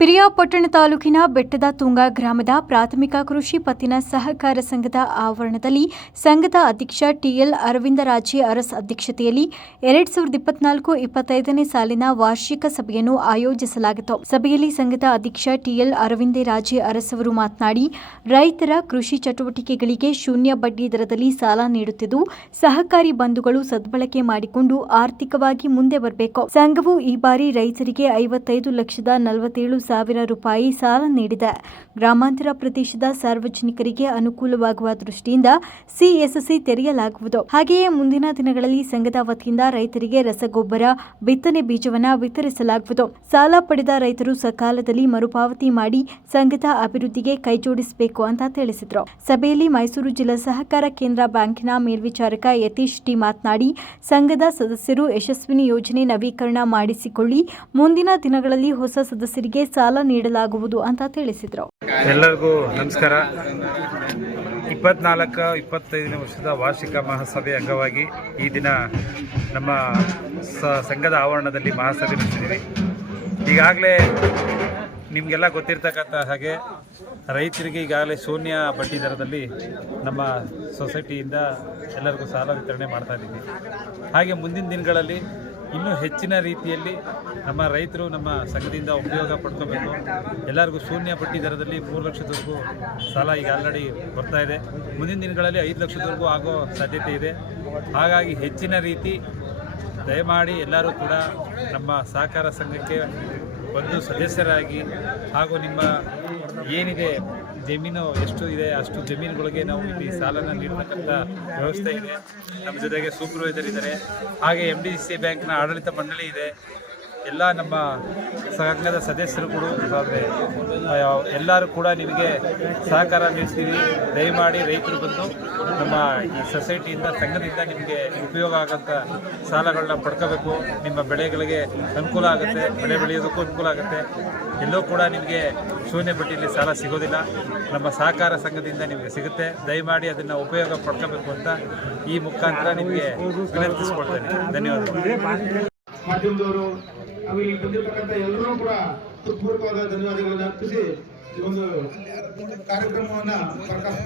ಪಿರಿಯಾಪಟ್ಟಣ ತಾಲೂಕಿನ ಬೆಟ್ಟದ ತುಂಗಾ ಗ್ರಾಮದ ಪ್ರಾಥಮಿಕ ಕೃಷಿ ಪತ್ತಿನ ಸಹಕಾರ ಸಂಘದ ಆವರಣದಲ್ಲಿ ಸಂಘದ ಅಧ್ಯಕ್ಷ ಟಿಎಲ್ ಅರವಿಂದರಾಜೆ ಅರಸ್ ಅಧ್ಯಕ್ಷತೆಯಲ್ಲಿ 2024-25ನೇ ಸಾಲಿನ ವಾರ್ಷಿಕ ಸಭೆಯನ್ನು ಆಯೋಜಿಸಲಾಗಿತ್ತು. ಸಭೆಯಲ್ಲಿ ಸಂಘದ ಅಧ್ಯಕ್ಷ ಟಿಎಲ್ ಅರವಿಂದರಾಜೆ ಅರಸ್ ಅವರು ಮಾತನಾಡಿ, ರೈತರ ಕೃಷಿ ಚಟುವಟಿಕೆಗಳಿಗೆ ಶೂನ್ಯ ಬಡ್ಡಿ ದರದಲ್ಲಿ ಸಾಲ ನೀಡುತ್ತಿದ್ದು, ಸಹಕಾರಿ ಬಂಧುಗಳು ಸದ್ಬಳಕೆ ಮಾಡಿಕೊಂಡು ಆರ್ಥಿಕವಾಗಿ ಮುಂದೆ ಬರಬೇಕು. ಸಂಘವು ಈ ಬಾರಿ ರೈತರಿಗೆ 55,47,000 ರೂಪಾಯಿ ಸಾಲ ನೀಡಿದೆ. ಗ್ರಾಮಾಂತರ ಪ್ರದೇಶದ ಸಾರ್ವಜನಿಕರಿಗೆ ಅನುಕೂಲವಾಗುವ ದೃಷ್ಟಿಯಿಂದ ಸಿಎಸ್ಸಿ ತೆರೆಯಲಾಗುವುದು. ಹಾಗೆಯೇ ಮುಂದಿನ ದಿನಗಳಲ್ಲಿ ಸಂಘದ ವತಿಯಿಂದ ರೈತರಿಗೆ ರಸಗೊಬ್ಬರ, ಬಿತ್ತನೆ ಬೀಜವನ್ನು ವಿತರಿಸಲಾಗುವುದು. ಸಾಲ ಪಡೆದ ರೈತರು ಸಕಾಲದಲ್ಲಿ ಮರುಪಾವತಿ ಮಾಡಿ ಸಂಘದ ಅಭಿವೃದ್ಧಿಗೆ ಕೈಜೋಡಿಸಬೇಕು ಅಂತ ತಿಳಿಸಿದರು. ಸಭೆಯಲ್ಲಿ ಮೈಸೂರು ಜಿಲ್ಲಾ ಸಹಕಾರ ಕೇಂದ್ರ ಬ್ಯಾಂಕಿನ ಮೇಲ್ವಿಚಾರಕ ಯತೀಶ್ ಟಿ ಮಾತನಾಡಿ, ಸಂಘದ ಸದಸ್ಯರು ಯಶಸ್ವಿನಿ ಯೋಜನೆ ನವೀಕರಣ ಮಾಡಿಸಿಕೊಳ್ಳಿ, ಮುಂದಿನ ದಿನಗಳಲ್ಲಿ ಹೊಸ ಸದಸ್ಯರಿಗೆ ಸಾಲ ನೀಡಲಾಗುವುದು ಅಂತ ತಿಳಿಸಿದರು. ಎಲ್ಲರಿಗೂ ನಮಸ್ಕಾರ. 24-25ನೇ ವರ್ಷದ ವಾರ್ಷಿಕ ಮಹಾಸಭೆ ಅಂಗವಾಗಿ ಈ ದಿನ ನಮ್ಮ ಸಂಘದ ಆವರಣದಲ್ಲಿ ಮಹಾಸಭೆ ನಡೆಸಿದ್ದೀವಿ. ಈಗಾಗಲೇ ನಿಮಗೆಲ್ಲ ಗೊತ್ತಿರ್ತಕ್ಕಂಥ ಹಾಗೆ ರೈತರಿಗೆ ಈಗಾಗಲೇ ಶೂನ್ಯ ಬಡ್ಡಿ ದರದಲ್ಲಿ ನಮ್ಮ ಸೊಸೈಟಿಯಿಂದ ಎಲ್ಲರಿಗೂ ಸಾಲ ವಿತರಣೆ ಮಾಡ್ತಾ ಇದ್ದೀವಿ. ಹಾಗೆ ಮುಂದಿನ ದಿನಗಳಲ್ಲಿ ಇನ್ನೂ ಹೆಚ್ಚಿನ ರೀತಿಯಲ್ಲಿ ನಮ್ಮ ರೈತರು ನಮ್ಮ ಸಂಘದಿಂದ ಉಪಯೋಗ ಪಡ್ಕೋಬೇಕು. ಎಲ್ಲರಿಗೂ ಶೂನ್ಯ ಬಡ್ಡಿ ದರದಲ್ಲಿ 3 ಲಕ್ಷದವರೆಗೂ ಸಾಲ ಈಗ ಆಲ್ರೆಡಿ ಬರ್ತಾ ಇದೆ. ಮುಂದಿನ ದಿನಗಳಲ್ಲಿ 5 ಲಕ್ಷದವರೆಗೂ ಆಗೋ ಸಾಧ್ಯತೆ ಇದೆ. ಹಾಗಾಗಿ ಹೆಚ್ಚಿನ ರೀತಿ ದಯಮಾಡಿ ಎಲ್ಲರೂ ಕೂಡ ನಮ್ಮ ಸಹಕಾರ ಸಂಘಕ್ಕೆ ಒಂದು ಸದಸ್ಯರಾಗಿ, ಹಾಗೂ ನಿಮ್ಮ ಏನಿದೆ ಜಮೀನು ಎಷ್ಟು ಇದೆ ಅಷ್ಟು ಜಮೀನುಗಳಿಗೆ ನಾವು ಇಲ್ಲಿ ಸಾಲನ ನೀಡತಕ್ಕಂಥ ವ್ಯವಸ್ಥೆ ಇದೆ. ನಮ್ಮ ಜೊತೆಗೆ ಸೂಪರ್ವೈಸರ್ ಇದ್ದಾರೆ, ಹಾಗೆ MDCA ಬ್ಯಾಂಕ್ನ ಆಡಳಿತ ಮಂಡಳಿ ಇದೆ. ಎಲ್ಲ ನಮ್ಮ ಸಂಘದ ಸದಸ್ಯರು ಕೂಡ ಎಲ್ಲರೂ ಕೂಡ ನಿಮಗೆ ಸಹಕಾರ ನೀಡ್ತೀವಿ. ದಯಮಾಡಿ ರೈತರು ಬಂದು ನಮ್ಮ ಈ ಸೊಸೈಟಿಯಿಂದ ಸಂಘದಿಂದ ನಿಮಗೆ ಉಪಯೋಗ ಆಗೋಂಥ ಸಾಲಗಳನ್ನ ಪಡ್ಕೋಬೇಕು. ನಿಮ್ಮ ಬೆಳೆಗಳಿಗೆ ಅನುಕೂಲ ಆಗುತ್ತೆ, ಬೆಳೆ ಬೆಳೆಯೋದಕ್ಕೂ ಅನುಕೂಲ ಆಗುತ್ತೆ. ಎಲ್ಲೂ ಕೂಡ ನಿಮಗೆ ಶೂನ್ಯ ಬಡ್ಡಿಯಲ್ಲಿ ಸಾಲ ಸಿಗೋದಿಲ್ಲ, ನಮ್ಮ ಸಹಕಾರ ಸಂಘದಿಂದ ನಿಮಗೆ ಸಿಗುತ್ತೆ. ದಯಮಾಡಿ ಅದನ್ನು ಉಪಯೋಗ ಪಡ್ಕೋಬೇಕು ಅಂತ ಈ ಮುಖಾಂತರ ನಿಮಗೆ ವಿನಂತಿಸ್ಕೊಳ್ತೇನೆ. ಧನ್ಯವಾದಗಳು. ಮಾಧ್ಯಮದವರು ಹಾಗೂ ಇಲ್ಲಿ ಬಂದಿರತಕ್ಕಂಥ ಎಲ್ಲರೂ ಕೂಡ ಹೃತ್ಪೂರ್ವಕವಾದ ಧನ್ಯವಾದಗಳನ್ನು ಅರ್ಪಿಸಿ ಈ ಒಂದು ಕಾರ್ಯಕ್ರಮವನ್ನು ಪ್ರಕಾಶ